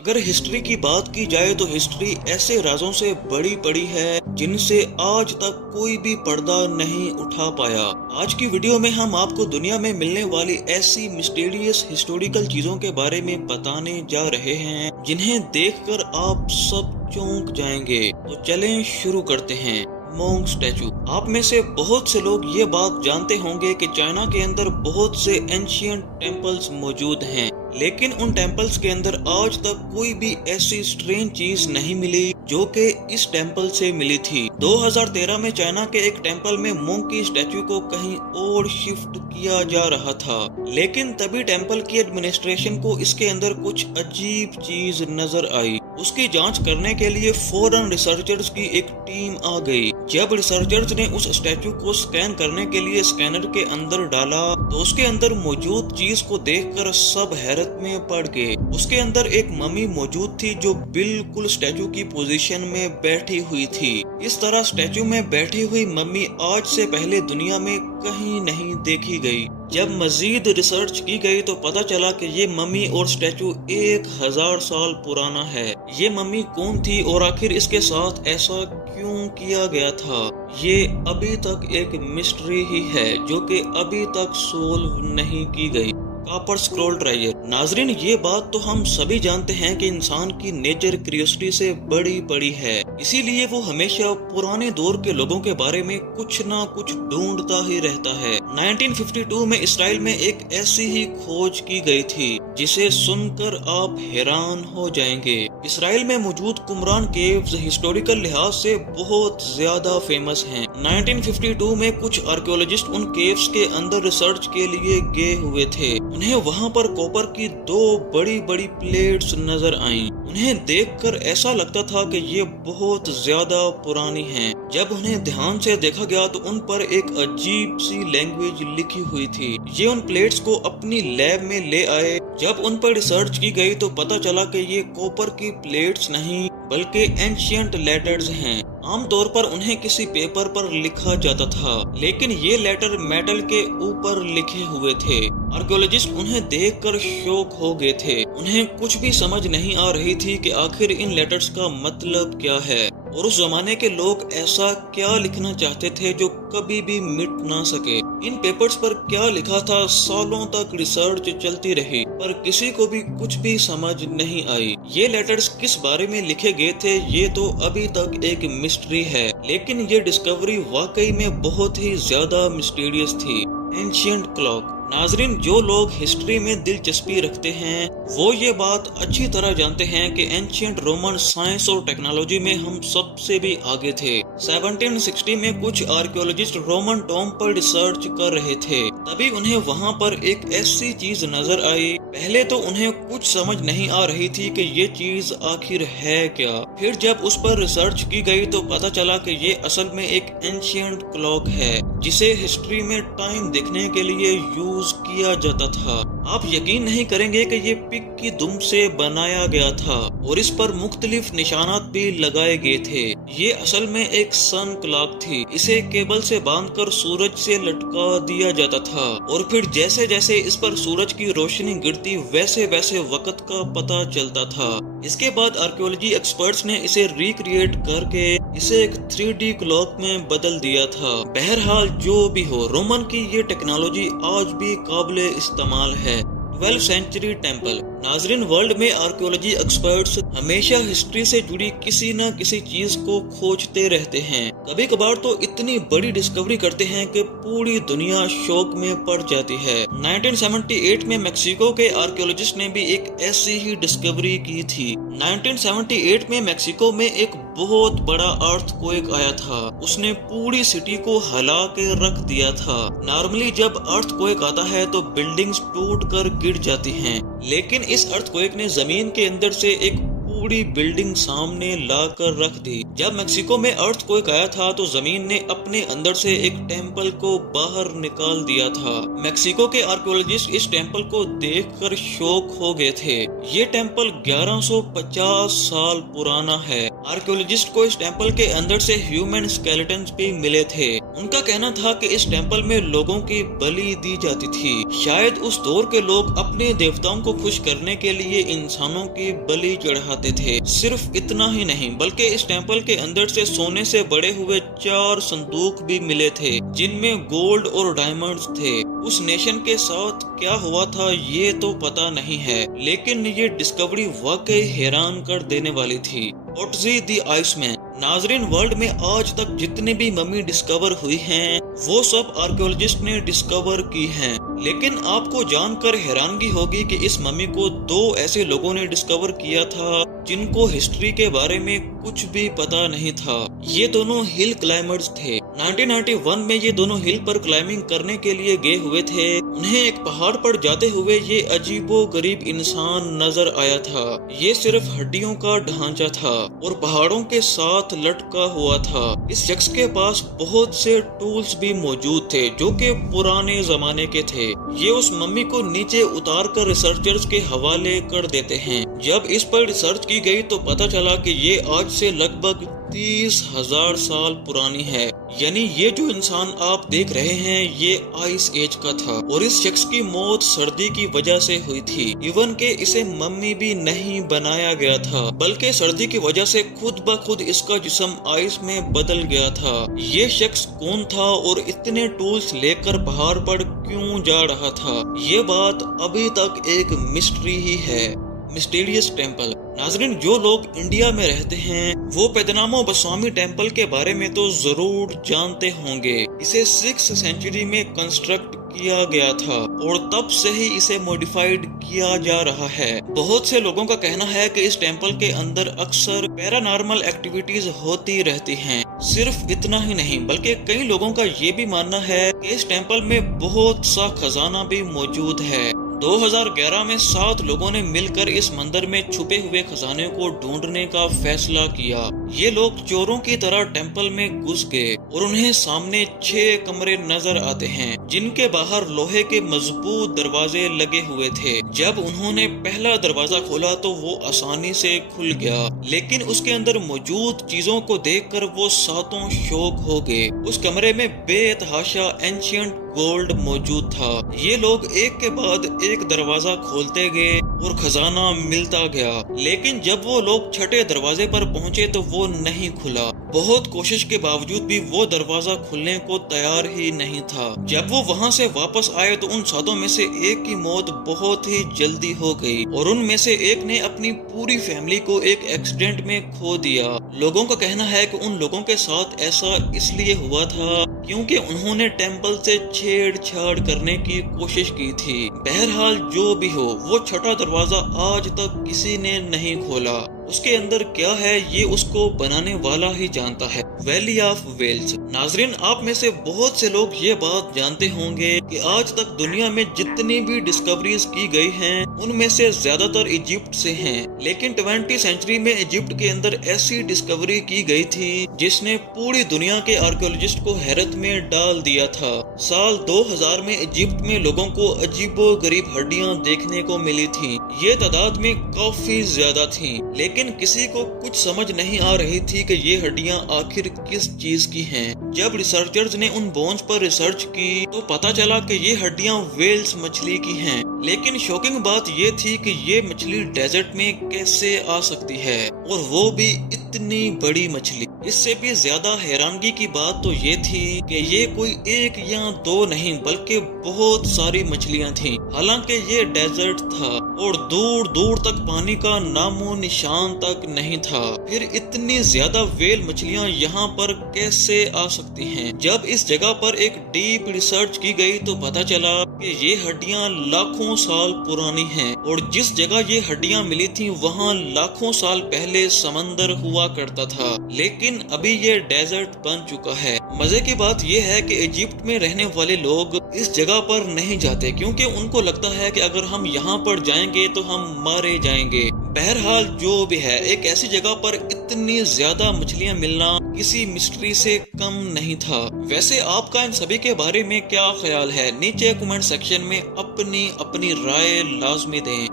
अगर हिस्ट्री की बात की जाए तो हिस्ट्री ऐसे राजों से बड़ी पड़ी है जिनसे आज तक कोई भी पर्दा नहीं उठा पाया। आज की वीडियो में हम आपको दुनिया में मिलने वाली ऐसी मिस्टीरियस हिस्टोरिकल चीजों के बारे में बताने जा रहे हैं जिन्हें देखकर आप सब चौंक जाएंगे। तो चलें शुरू करते हैं। मोंग स्टैचू। आप में से बहुत से लोग ये बात जानते होंगे कि चाइना के अंदर बहुत से एंशियंट टेम्पल्स मौजूद हैं, लेकिन उन टेम्पल्स के अंदर आज तक कोई भी ऐसी स्ट्रेंज चीज नहीं मिली जो कि इस टेम्पल से मिली थी। 2013 में चाइना के एक टेम्पल में मोंग की स्टैचू को कहीं और शिफ्ट किया जा रहा था, लेकिन तभी टेम्पल की एडमिनिस्ट्रेशन को इसके अंदर कुछ अजीब चीज नजर आई। उसकी जांच करने के लिए फौरन रिसर्चर्स की एक टीम आ गई। जब रिसर्चर्स ने उस स्टैचू को स्कैन करने के लिए स्कैनर के अंदर डाला तो उसके अंदर मौजूद चीज को देखकर सब हैरत में पड़ गए। उसके अंदर एक मम्मी मौजूद थी जो बिल्कुल स्टैचू की पोजीशन में बैठी हुई थी। इस तरह स्टैचू में बैठी हुई मम्मी आज से पहले दुनिया में कहीं नहीं देखी गई। जब मजीद रिसर्च की गई तो पता चला कि ये मम्मी और स्टैचू 1000 साल पुराना है। ये मम्मी कौन थी और आखिर इसके साथ ऐसा क्यों किया गया था, ये अभी तक एक मिस्ट्री ही है जो कि अभी तक सोल्व नहीं की गई। कॉपर स्क्रॉल ट्राइयर। नाजरीन, ये बात तो हम सभी जानते हैं कि इंसान की नेचर क्यूरियोसिटी से बड़ी पड़ी है, इसीलिए वो हमेशा पुराने दौर के लोगों के बारे में कुछ ना कुछ ढूंढता ही रहता है। 1952 में इसराइल में एक ऐसी ही खोज की गई थी जिसे सुनकर आप हैरान हो जाएंगे। इसराइल में मौजूद कुमरान केव्स हिस्टोरिकल लिहाज से बहुत ज्यादा फेमस हैं। 1952 में कुछ आर्कियोलॉजिस्ट उन केव्स के अंदर रिसर्च के लिए गए हुए थे। उन्हें वहां पर कॉपर की 2 बड़ी बड़ी प्लेट्स नजर आईं। उन्हें देखकर ऐसा लगता था कि ये बहुत ज्यादा पुरानी हैं। जब उन्हें ध्यान से देखा गया तो उन पर एक अजीब सी लैंग्वेज लिखी हुई थी। ये उन प्लेट्स को अपनी लैब में ले आए। जब उन पर रिसर्च की गई तो पता चला कि ये कॉपर की प्लेट्स नहीं बल्कि एंशियंट लेटर्स हैं। आमतौर पर उन्हें किसी पेपर पर लिखा जाता था, लेकिन ये लेटर मेटल के ऊपर लिखे हुए थे। आर्कियोलॉजिस्ट उन्हें देखकर शॉक हो गए थे। उन्हें कुछ भी समझ नहीं आ रही थी कि आखिर इन लेटर्स का मतलब क्या है और उस जमाने के लोग ऐसा क्या लिखना चाहते थे जो कभी भी मिट ना सके। इन पेपर्स पर क्या लिखा था, सालों तक रिसर्च चलती रही पर किसी को भी कुछ भी समझ नहीं आई। ये लेटर्स किस बारे में लिखे गए थे ये तो अभी तक एक मिस्ट्री है, लेकिन ये डिस्कवरी वाकई में बहुत ही ज्यादा मिस्टीरियस थी। Ancient clock. नाजरीन, जो लोग हिस्ट्री में दिलचस्पी रखते हैं वो ये बात अच्छी तरह जानते हैं कि एंशियंट रोमन साइंस और टेक्नोलॉजी में हम सबसे भी आगे थे। 1760 में कुछ आर्कियोलॉजिस्ट रोमन टॉम पर रिसर्च कर रहे थे, तभी उन्हें वहां पर एक ऐसी चीज नजर आई। पहले तो उन्हें कुछ समझ नहीं आ रही थी कि ये चीज आखिर है क्या। फिर जब उस पर रिसर्च की गई तो पता चला कि ये असल में एक एंशियंट क्लॉक है जिसे हिस्ट्री में टाइम देखने के लिए यूज किया जाता था। आप यकीन नहीं करेंगे कि ये पिग की दुम से बनाया गया था और इस पर मुख्तलिफ निशानात भी लगाए गए थे। ये असल में एक सन क्लॉक थी। इसे केबल से बांधकर सूरज से लटका दिया जाता था और फिर जैसे जैसे इस पर सूरज की रोशनी गिरती वैसे वैसे वक्त का पता चलता था। इसके बाद आर्कियोलॉजी एक्सपर्ट्स ने इसे रिक्रिएट करके इसे एक 3D क्लॉक में बदल दिया था। बहरहाल जो भी हो, रोमन की ये टेक्नोलॉजी आज भी काबिले इस्तेमाल है। 12th century temple. नाजरीन, वर्ल्ड में आर्कियोलॉजी एक्सपर्ट्स हमेशा हिस्ट्री से जुड़ी किसी न किसी चीज को खोजते रहते हैं। कभी कभार तो इतनी बड़ी डिस्कवरी करते हैं कि पूरी दुनिया शौक में पड़ जाती है। 1978 में मेक्सिको के आर्कियोलॉजिस्ट ने भी एक ऐसी ही डिस्कवरी की थी। 1978 में मेक्सिको में एक बहुत बड़ा अर्थक्वेक आया था। उसने पूरी सिटी को हिला के रख दिया था। नॉर्मली जब अर्थक्वेक आता है तो बिल्डिंग्स टूट कर गिर जाती हैं, लेकिन इस अर्थक्वेक ने जमीन के अंदर से एक पूरी बिल्डिंग सामने लाकर रख दी। जब मेक्सिको में अर्थक्वेक आया था तो जमीन ने अपने अंदर से एक टेम्पल को बाहर निकाल दिया था। मेक्सिको के आर्कियोलॉजिस्ट इस टेम्पल को देखकर शॉक हो गए थे। ये टेम्पल 1150 साल पुराना है। आर्कियोलॉजिस्ट को इस टेम्पल के अंदर से ह्यूमन स्केलेटन्स भी मिले थे। उनका कहना था कि इस टेम्पल में लोगों की बलि दी जाती थी। शायद उस दौर के लोग अपने देवताओं को खुश करने के लिए इंसानों की बलि चढ़ाते थे। सिर्फ इतना ही नहीं बल्कि इस टेम्पल के अंदर से सोने से बड़े हुए 4 संदूक भी मिले थे जिनमें गोल्ड और डायमंड्स थे। उस नेशन के साथ क्या हुआ था ये तो पता नहीं है, लेकिन ये डिस्कवरी वाकई हैरान कर देने वाली थी। ओटजी द आइसमैन। नाजरीन, वर्ल्ड में आज तक जितनी भी मम्मी डिस्कवर हुई हैं, वो सब आर्कियोलॉजिस्ट ने डिस्कवर की हैं। लेकिन आपको जानकर हैरानगी होगी कि इस मम्मी को 2 ऐसे लोगों ने डिस्कवर किया था जिनको हिस्ट्री के बारे में कुछ भी पता नहीं था। ये दोनों हिल क्लाइंबर्स थे। 1991 में ये दोनों हिल पर क्लाइंबिंग करने के लिए गए हुए थे। उन्हें एक पहाड़ पर जाते हुए ये अजीबो गरीब इंसान नजर आया था। ये सिर्फ हड्डियों का ढांचा था और पहाड़ों के साथ लटका हुआ था। इस शख्स के पास बहुत से टूल्स भी मौजूद थे जो कि पुराने जमाने के थे। ये उस मम्मी को नीचे उतार कर रिसर्चर्स के हवाले कर देते हैं। जब इस पर रिसर्च की गई तो पता चला कि ये आज से लगभग 30,000 साल पुरानी है। यानी ये जो इंसान आप देख रहे हैं ये आइस एज का था और इस शख्स की मौत सर्दी की वजह से हुई थी। इवन के इसे मम्मी भी नहीं बनाया गया था बल्कि सर्दी की वजह से खुद ब खुद इसका जिस्म आइस में बदल गया था। ये शख्स कौन था और इतने टूल्स लेकर पहाड़ पर क्यों जा रहा था, ये बात अभी तक एक मिस्ट्री ही है। Mysterious temple. नाजरीन, जो लोग इंडिया में रहते हैं वो पेदनामो बस्वामी टेम्पल के बारे में तो जरूर जानते होंगे। इसे 6th सेंचुरी में कंस्ट्रक्ट किया गया था और तब से ही इसे मॉडिफाइड किया जा रहा है। बहुत से लोगों का कहना है कि इस टेम्पल के अंदर अक्सर पैरानॉर्मल एक्टिविटीज होती रहती हैं। सिर्फ इतना ही नहीं बल्कि कई लोगों का ये भी मानना है कि इस टेम्पल में बहुत सा खजाना भी मौजूद है। 2011 में 7 लोगों ने मिलकर इस मंदिर में छुपे हुए खजाने को ढूंढने का फैसला किया। ये लोग चोरों की तरह टेम्पल में घुस गए और उन्हें सामने 6 कमरे नजर आते हैं जिनके बाहर लोहे के मजबूत दरवाजे लगे हुए थे। जब उन्होंने पहला दरवाजा खोला तो वो आसानी से खुल गया, लेकिन उसके अंदर मौजूद चीजों को देखकर वो सातों शॉक हो गए। उस कमरे में बेतहाशा एंशिएंट गोल्ड मौजूद था। ये लोग एक के बाद एक दरवाजा खोलते गए और खजाना मिलता गया, लेकिन जब वो लोग छठे दरवाजे पर पहुंचे तो वो नहीं खुला। बहुत कोशिश के बावजूद भी वो दरवाजा खुलने को तैयार ही नहीं था। जब वो वहाँ से वापस आए तो उन 7 में से एक की मौत बहुत ही जल्दी हो गई और उनमें से एक ने अपनी पूरी फैमिली को एक एक्सीडेंट में खो दिया। लोगों का कहना है कि उन लोगों के साथ ऐसा इसलिए हुआ था क्योंकि उन्होंने टेम्पल से छेड़छाड़ करने की कोशिश की थी। बहरहाल जो भी हो, वो छठा दरवाजा आज तक किसी ने नहीं खोला। उसके अंदर क्या है ये उसको बनाने वाला ही जानता है। Valley of whales. नाजरीन, आप में से बहुत से लोग ये बात जानते होंगे कि आज तक दुनिया में जितनी भी डिस्कवरीज की गई हैं उनमें से ज्यादातर इजिप्ट से हैं, लेकिन 20वीं सेंचुरी में इजिप्ट के अंदर ऐसी डिस्कवरी की गई थी जिसने पूरी दुनिया के आर्कियोलॉजिस्ट को हैरत में डाल दिया था। साल 2000 में इजिप्ट में लोगों को अजीबो गरीब हड्डियां देखने को मिली थी। ये तादाद में काफी ज्यादा थी, लेकिन किसी को कुछ समझ नहीं आ रही थी कि ये हड्डियां आखिर किस चीज की हैं। जब रिसर्चर्स ने उन बोन्स पर रिसर्च की तो पता चला कि ये हड्डियां वेल्स मछली की हैं। लेकिन शॉकिंग बात ये थी कि ये मछली डेजर्ट में कैसे आ सकती है और वो भी इतनी बड़ी मछली। इससे भी ज्यादा हैरानगी की बात तो ये थी कि ये कोई 1 या 2 नहीं बल्कि बहुत सारी मछलियां थीं। हालांकि ये डेजर्ट था और दूर दूर तक पानी का नामो निशान तक नहीं था। फिर इतनी ज्यादा वेल मछलियां यहाँ पर कैसे आ सकती हैं? जब इस जगह पर एक डीप रिसर्च की गई तो पता चला कि ये हड्डियां लाखों साल पुरानी हैं और जिस जगह ये हड्डियां मिली थी वहाँ लाखों साल पहले समंदर हुआ करता था, लेकिन अभी ये डेजर्ट बन चुका है। मजे की बात ये है कि इजिप्ट में रहने वाले लोग इस जगह पर नहीं जाते क्योंकि उनको लगता है कि अगर हम यहाँ पर जाएंगे तो हम मारे जाएंगे। बहरहाल जो भी है, एक ऐसी जगह पर इतनी ज्यादा मछलियाँ मिलना किसी मिस्ट्री से कम नहीं था। वैसे आपका इन सभी के बारे में क्या ख्याल है? नीचे कमेंट सेक्शन में अपनी राय लाजमी दें।